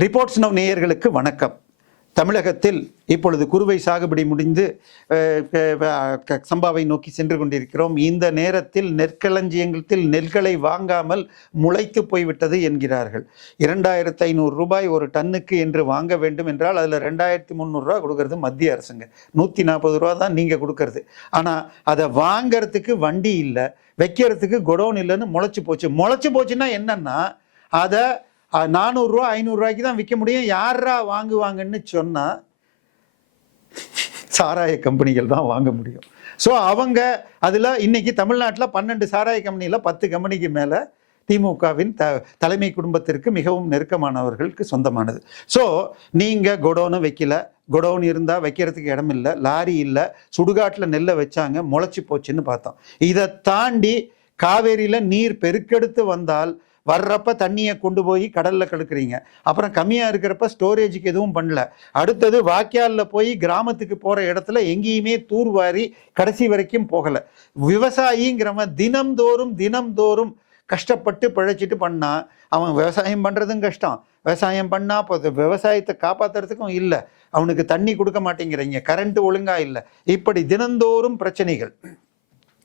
Reports now நேயர்களுக்கு வணக்கம். தமிழகத்தில் இப்பொழுது குறுவை சாகுபடி முடிந்து க- சம்பாவை நோக்கி சென்று கொண்டிருக்கிறோம். இந்த நேரத்தில் நெற்களஞ்சியங்கத்தில் நெல்களை வாங்காமல் முளைத்து போய்விட்டது என்கிறார்கள். இரண்டாயிரத்து ஐநூறு ரூபாய் ஒரு டன்னுக்கு என்று வாங்க வேண்டும் என்றால் அதில் ரெண்டாயிரத்தி முந்நூறுரூவா கொடுக்கறது மத்திய அரசுங்க. நூற்றி நாற்பது ரூபா தான் நீங்கள் கொடுக்கறது. ஆனால் அதை வாங்கிறதுக்கு வண்டி இல்லை வைக்கிறதுக்கு குடோன் இல்லைன்னு முளைச்சி போச்சு. முளைச்சி போச்சுன்னா என்னென்னா அதை நானூறுரூவா ஐநூறுரூவாய்க்கு தான் விற்க முடியும். யாரா வாங்குவாங்கன்னு சொன்னால் சாராய கம்பெனிகள் தான் வாங்க முடியும். ஸோ அவங்க அதில் இன்னைக்கு தமிழ்நாட்டில் பன்னெண்டு சாராய கம்பெனியில் பத்து கம்பெனிக்கு மேலே திமுகவின் த தலைமை குடும்பத்திற்கு மிகவும் நெருக்கமானவர்களுக்கு சொந்தமானது. ஸோ நீங்கள் குடோனும் வைக்கல. குடோன் இருந்தால் வைக்கிறதுக்கு இடம் இல்லை. லாரி இல்லை. சுடுகாட்டில் நெல்லை வச்சாங்க. முளைச்சி போச்சுன்னு பார்த்தோம். இதை தாண்டி காவேரியில் நீர் பெருக்கெடுத்து வந்தால் வர்றப்ப தண்ணியை கொண்டு போய் கடல்ல கலக்குறீங்க அப்புறம் கம்மியா இருக்கிறப்ப ஸ்டோரேஜுக்கு எதுவும் பண்ணல. அடுத்தது வாய்க்காலில் போய் கிராமத்துக்கு போற இடத்துல எங்கேயுமே தூர்வாரி கடைசி வரைக்கும் போகல. விவசாயிங்கிறவன் தினம்தோறும் தினம்தோறும் கஷ்டப்பட்டு பிழைச்சிட்டு பண்ணா அவன் விவசாயம் பண்றதும் கஷ்டம். விவசாயம் பண்ணா இப்போ விவசாயத்தை காப்பாத்துறதுக்கும் இல்லை. அவனுக்கு தண்ணி கொடுக்க மாட்டேங்கிறீங்க. கரண்ட் ஒழுங்கா இல்லை. இப்படி தினந்தோறும் பிரச்சனைகள்.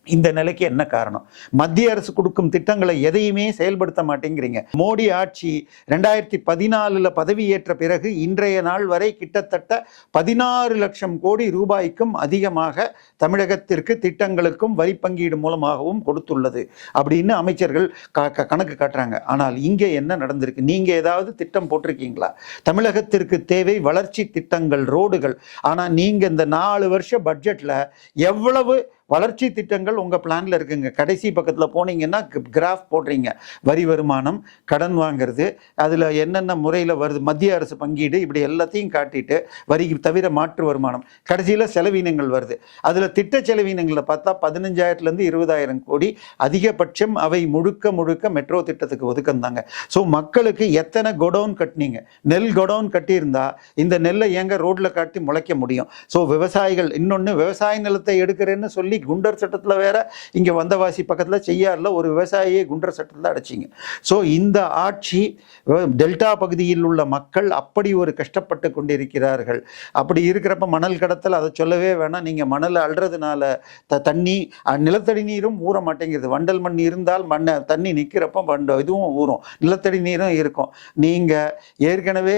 இந்த நிலைக்கு என்ன காரணம்? மத்திய அரசு கொடுக்கும் திட்டங்களை எதையுமே செயல்படுத்த மாட்டேங்கிறீங்க. மோடி ஆட்சி ரெண்டாயிரத்தி பதினாலில் பதவியேற்ற பிறகு இன்றைய நாள் வரை கிட்டத்தட்ட பதினாறு லட்சம் கோடி ரூபாய்க்கும் அதிகமாக தமிழகத்திற்கு திட்டங்களுக்கும் வரி பங்கீடு மூலமாகவும் கொடுத்துள்ளது அப்படின்னு அமைச்சர்கள் க- கணக்கு காட்டுறாங்க. ஆனால் இங்கே என்ன நடந்திருக்கு? நீங்கள் ஏதாவது திட்டம் போட்டிருக்கீங்களா? தமிழகத்திற்கு தேவை வளர்ச்சி திட்டங்கள் ரோடுகள். ஆனால் நீங்கள் இந்த நாலு வருஷ பட்ஜெட்டில் எவ்வளவு வளர்ச்சி திட்டங்கள் உங்கள் பிளானில் இருக்குங்க. கடைசி பக்கத்தில் போனீங்கன்னா கிராஃப் போடுறீங்க. வரி வருமானம் கடன் வாங்குறது அதில் என்னென்ன முறையில் வருது மத்திய அரசு பங்கீடு இப்படி எல்லாத்தையும் காட்டிட்டு வரி தவிர மாற்று வருமானம். கடைசியில் செலவினங்கள் வருது. அதில் திட்ட செலவினங்களில் பார்த்தா பதினஞ்சாயிரத்துலேருந்து இருபதாயிரம் கோடி அதிகபட்சம் அவை முழுக்க முழுக்க மெட்ரோ திட்டத்துக்கு ஒதுக்கந்தாங்க ஸோ மக்களுக்கு எத்தனை கொடவுன் கட்டினீங்க? நெல் கொடவுன் கட்டியிருந்தா இந்த நெல்லை ஏங்க ரோட்டில் காட்டி முளைக்க முடியும்? ஸோ விவசாயிகள் இன்னொன்று விவசாய நிலத்தை எடுக்கிறேன்னு சொல்லி குண்டர் சட்டத்தில் வேற இங்கே வந்தவாசி பக்கத்தில் செய்யாரில் ஒரு விவசாயியை குண்டர் சட்டத்தில் அடைச்சிங்க. ஸோ இந்த ஆட்சி டெல்டா பகுதியில் உள்ள மக்கள் அப்படி ஒரு கஷ்டப்பட்டு கொண்டிருக்கிறார்கள். அப்படி இருக்கிறப்ப மணல் கடத்தல் அதை சொல்லவே வேணாம். நீங்கள் மணல் அள்ளுறதுனால த தண்ணி நிலத்தடி நீரும் ஊற மாட்டேங்கிறது வண்டல் மண் இருந்தால் மண்ணை தண்ணி நிற்கிறப்ப வண்ட இதுவும் ஊறும். நிலத்தடி நீரும் இருக்கும். நீங்கள் ஏற்கனவே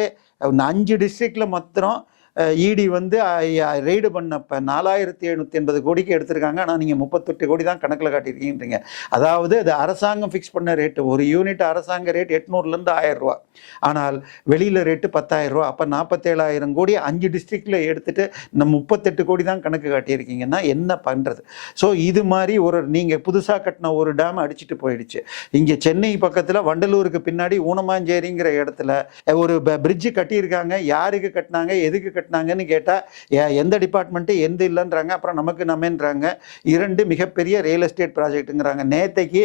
அஞ்சு டிஸ்ட்ரிக்டில் மாத்திரம் இடி வந்து ரெய்டு பண்ணப்ப நாலாயிரத்தி எழுநூற்றி எண்பது கோடிக்கு எடுத்திருக்காங்க. ஆனால் நீங்கள் முப்பத்தெட்டு கோடி தான் கணக்கில் காட்டியிருக்கீன்றீங்க அதாவது அது அரசாங்கம் ஃபிக்ஸ் பண்ண ரேட்டு ஒரு யூனிட் அரசாங்க ரேட் எட்நூறுலேருந்து ஆயிரம் ரூபா. ஆனால் வெளியில் ரேட்டு பத்தாயிரம் ரூபா. அப்போ நாற்பத்தேழாயிரம் கோடி அஞ்சு டிஸ்ட்ரிக்டில் எடுத்துட்டு நம்ம முப்பத்தெட்டு கோடி தான் கணக்கு காட்டியிருக்கீங்கன்னா என்ன பண்ணுறது ஸோ இது மாதிரி ஒரு நீங்கள் புதுசாக கட்டின ஒரு டேம் அடிச்சிட்டு போயிடுச்சு. இங்கே சென்னை பக்கத்தில் வண்டலூருக்கு பின்னாடி ஊனமாஞ்சேரிங்கிற இடத்துல ஒரு பிரிட்ஜு கட்டியிருக்காங்க. யாருக்கு கட்டினாங்க எதுக்கு கட்டினாங்கன்னு கேட்டால் எந்த டிபார்ட்மெண்ட்டு எந்த இல்லைன்றாங்க அப்புறம் நமக்கு நம்மன்றாங்க இரண்டு மிகப்பெரிய ரியல் எஸ்டேட் ப்ராஜெக்ட்டுங்கிறாங்க நேத்தைக்கு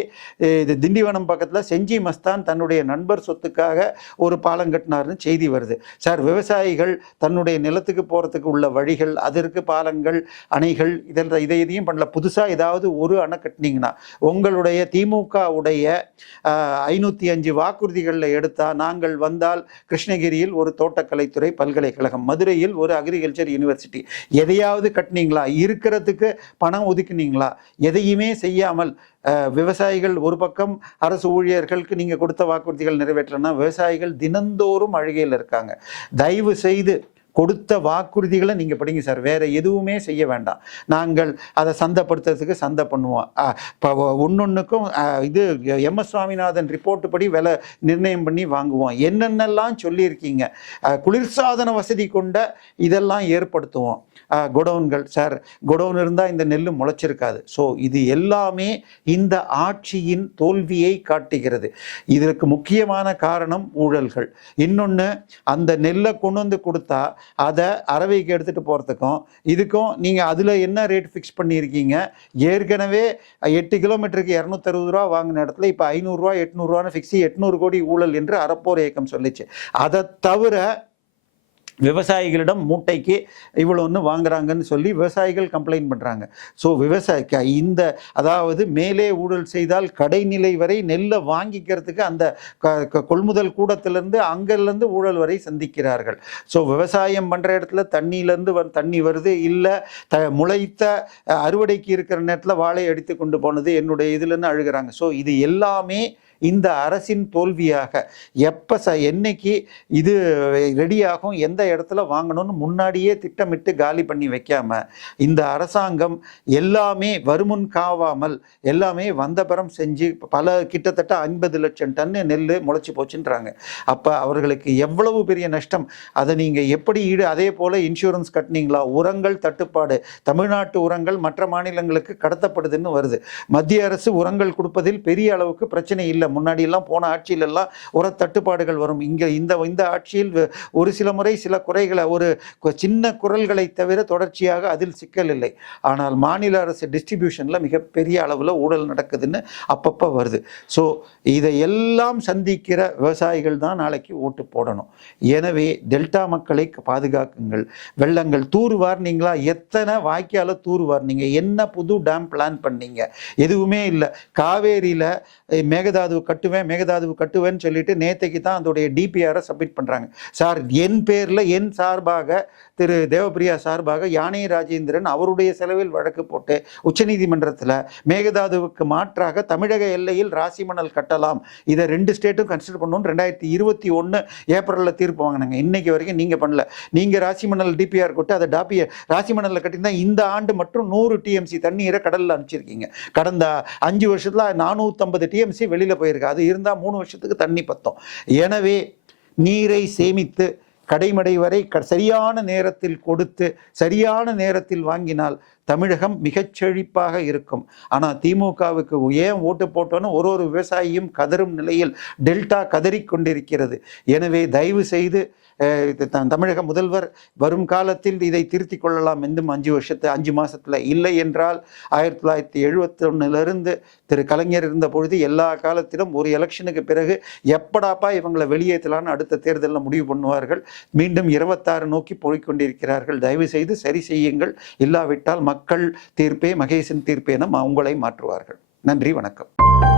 இது திண்டிவனம் பக்கத்தில் செஞ்சி மஸ்தான் தன்னுடைய நண்பர் சொத்துக்காக ஒரு பாலம் கட்டினார்னு செய்தி வருது. சார் விவசாயிகள் தன்னுடைய நிலத்துக்கு போகிறதுக்கு உள்ள வழிகள் அதற்கு பாலங்கள் அணைகள் இதெல்லாம் இதை இதையும் பண்ணல. புதுசாக ஏதாவது ஒரு அணை கட்டினீங்கன்னா உங்களுடைய திமுகவுடைய ஐநூற்றி அஞ்சு வாக்குறுதிகளில் எடுத்தால் நாங்கள் வந்தால் கிருஷ்ணகிரியில் ஒரு தோட்டக்கலைத்துறை பல்கலைக்கழகம் மதுரையில் ஒரு அக்ரிகல்ச்சர் யூனிவர்சிட்டி எதையாவது கட்டினீங்களா? இருக்கிறதுக்கு பணம் ஒதுக்குனீங்களா? எதையுமே செய்யாமல் விவசாயிகள் ஒரு பக்கம் அரசு ஊழியர்களுக்கு நீங்கள் கொடுத்த வாக்குறுதிகள் நிறைவேற்றலன்னா விவசாயிகள் தினந்தோறும் அழுகையில் இருக்காங்க. தயவு செய்து கொடுத்த வாக்குறுதிகளை நீங்கள் படிங்க சார். வேற எதுவுமே செய்ய வேண்டாம். நாங்கள் அதை சந்தைப்படுத்துறதுக்கு சந்தை பண்ணுவோம். இப்போ ஒன்னொன்றுக்கும் இது எம். எஸ். சுவாமிநாதன் ரிப்போர்ட் படி விலை நிர்ணயம் பண்ணி வாங்குவோம். என்னென்னலாம் சொல்லியிருக்கீங்க? குளிர்சாதன வசதி கொண்ட இதெல்லாம் ஏற்படுத்துவோம். குடவுன்கள் சார். குடவுன் இருந்தால் இந்த நெல் முளைச்சிருக்காது. ஸோ இது எல்லாமே இந்த ஆட்சியின் தோல்வியை காட்டுகிறது. இதற்கு முக்கியமான காரணம் ஊழல்கள். இன்னொன்று அந்த நெல்லை கொண்டு வந்து கொடுத்தா அதை அரவைக்கு எடுத்துகிட்டு போகிறதுக்கும் இதுக்கும் நீங்கள் அதில் என்ன ரேட் ஃபிக்ஸ் பண்ணியிருக்கீங்க? ஏற்கனவே எட்டு கிலோமீட்டருக்கு இரநூத்தறுபது ரூபா வாங்கின இடத்துல இப்போ ஐநூறுரூவா எட்நூறுவான்னு ஃபிக்ஸி எட்நூறு கோடி ஊழல் என்று அறப்போர் இயக்கம் சொல்லிச்சு. அதை தவிர விவசாயிகளிடம் மூட்டைக்கு இவ்வளோன்னு வாங்குறாங்கன்னு சொல்லி விவசாயிகள் கம்ப்ளைண்ட் பண்ணுறாங்க ஸோ விவசாய இந்த அதாவது மேலே ஊழல் செய்தால் கடைநிலை வரை நெல்லை வாங்கிக்கிறதுக்கு அந்த க- க- கொள்முதல் கூடத்திலேருந்து அங்கேருந்து ஊழல் வரை சந்திக்கிறார்கள். ஸோ விவசாயம் பண்ணுற இடத்துல தண்ணியிலேருந்து வ தண்ணி வருது இல்லை த முளைத்த அறுவடைக்கு இருக்கிற நேரத்தில் வாழை அடித்து கொண்டு போனது என்னுடைய இதுலன்னு அழுகிறாங்க. ஸோ இது எல்லாமே இந்த அரசின் தோல்வியாக எப்போ ச என்னைக்கு இது ரெடியாகும் எந்த இடத்துல வாங்கணும்னு முன்னாடியே திட்டமிட்டு காலி பண்ணி வைக்காம இந்த அரசாங்கம் எல்லாமே வருமுன் காவாமல் எல்லாமே வந்தபரம் செஞ்சு பல கிட்டத்தட்ட ஐம்பது லட்சம் டன்னு நெல் முளைச்சி போச்சுன்றாங்க. அப்போ அவர்களுக்கு எவ்வளவு பெரிய நஷ்டம்? அதை நீங்கள் எப்படி ஈடு அதே போல் இன்சூரன்ஸ் கட்டினீங்களா? உரங்கள் தட்டுப்பாடு தமிழ்நாட்டு உரங்கள் மற்ற மாநிலங்களுக்கு கடத்தப்படுதுன்னு வருது. மத்திய அரசு உரங்கள் கொடுப்பதில் பெரிய அளவுக்கு பிரச்சனை இல்லை முன்னாடியெல்லாம் போன ஆட்சியிலெல்லாம் உர தட்டுப்பாடுகள் வரும். இங்கே இந்த இந்த ஆட்சியில் ஒரு சில முறை சில குறைகளை ஒரு சின்ன குரல்களை தவிர தொடர்ச்சியாக அதில் சிக்கல் இல்லை. ஆனால் மாநில அரசு டிஸ்ட்ரிபியூஷனில் மிகப்பெரிய அளவில் ஊழல் நடக்குதுன்னு அப்பப்போ வருது. ஸோ இதை எல்லாம் சந்திக்கிற விவசாயிகள் தான் நாளைக்கு ஓட்டு போடணும். எனவே டெல்டா மக்களை பாதுகாக்குங்கள். வெள்ளங்கள் தூர் வார்னீங்களா எத்தனை வாய்க்கால தூர் வார்னீங்க என்ன புது டேம் பிளான் பண்ணீங்க? எதுவுமே இல்லை. காவேரியில் மேகதாது கட்டுவேன் மேகதாதுவு கட்டுவேன்னு சொல்லிட்டு நேத்தைக்கு தான் அதோடைய டிபிஆரை சப்மிட் பண்ணுறாங்க சார் என் பேரில் என் சார்பாக திரு தேவப்பிரியா சார்பாக யானை ராஜேந்திரன் அவருடைய செலவில் வழக்கு போட்டு உச்சநீதிமன்றத்தில் மேகதாதுவுக்கு மாற்றாக தமிழக எல்லையில் ராசி மணல் கட்டலாம். இதை ரெண்டு ஸ்டேட்டும் கன்சிடர் பண்ணணும் ரெண்டாயிரத்தி இருபத்தி ஒன்று ஏப்ரலில் தீர்ப்பு வாங்கினாங்க. இன்னைக்கு வரைக்கும் நீங்கள் பண்ணல. நீங்கள் ராசி மணல் டிபிஆர் கொட்டு அதை டாபிய ராசிமணலில் கட்டியிருந்தா இந்த ஆண்டு மட்டும் நூறு டிஎம்சி தண்ணீரை கடலில் அனுப்பிச்சிருக்கீங்க. கடந்த அஞ்சு வருஷத்தில் நானூற்றம்பது டிஎம்சி வெளியில் போயிருக்கு. அது இருந்தால் மூணு வருஷத்துக்கு தண்ணி பத்தம். எனவே நீரை சேமித்து கடைமடை வரை க சரியான நேரத்தில் கொடுத்து சரியான நேரத்தில் வாங்கினால் தமிழகம் மிகச் செழிப்பாக இருக்கும். ஆனால் திமுகவுக்கு ஏன் ஓட்டு போட்டோன்னு ஒரு ஒரு விவசாயியும் கதறும் நிலையில் டெல்டா கதறிக் கொண்டிருக்கிறது. எனவே தயவு செய்து தமிழக முதல்வர் வரும் காலத்தில் இதை திருத்திக் கொள்ளலாம் என்றும் அஞ்சு வருஷத்து அஞ்சு மாசத்துல இல்லை என்றால் ஆயிரத்தி தொள்ளாயிரத்தி எழுபத்தொன்னுலேருந்து திரு கலைஞர் இருந்த பொழுது எல்லா காலத்திலும் ஒரு எலெக்ஷனுக்கு பிறகு எப்படாப்பா இவங்களை வெளியேற்றலான்னு அடுத்த தேர்தலில் முடிவு பண்ணுவார்கள்? மீண்டும் இருபத்தாறு நோக்கி போய்க்கொண்டிருக்கிறார்கள். தயவு செய்து சரி செய்யுங்கள். இல்லாவிட்டால் மக்கள் தீர்ப்பே மகேசன் தீர்ப்பே என உங்களை மாற்றுவார்கள். நன்றி வணக்கம்.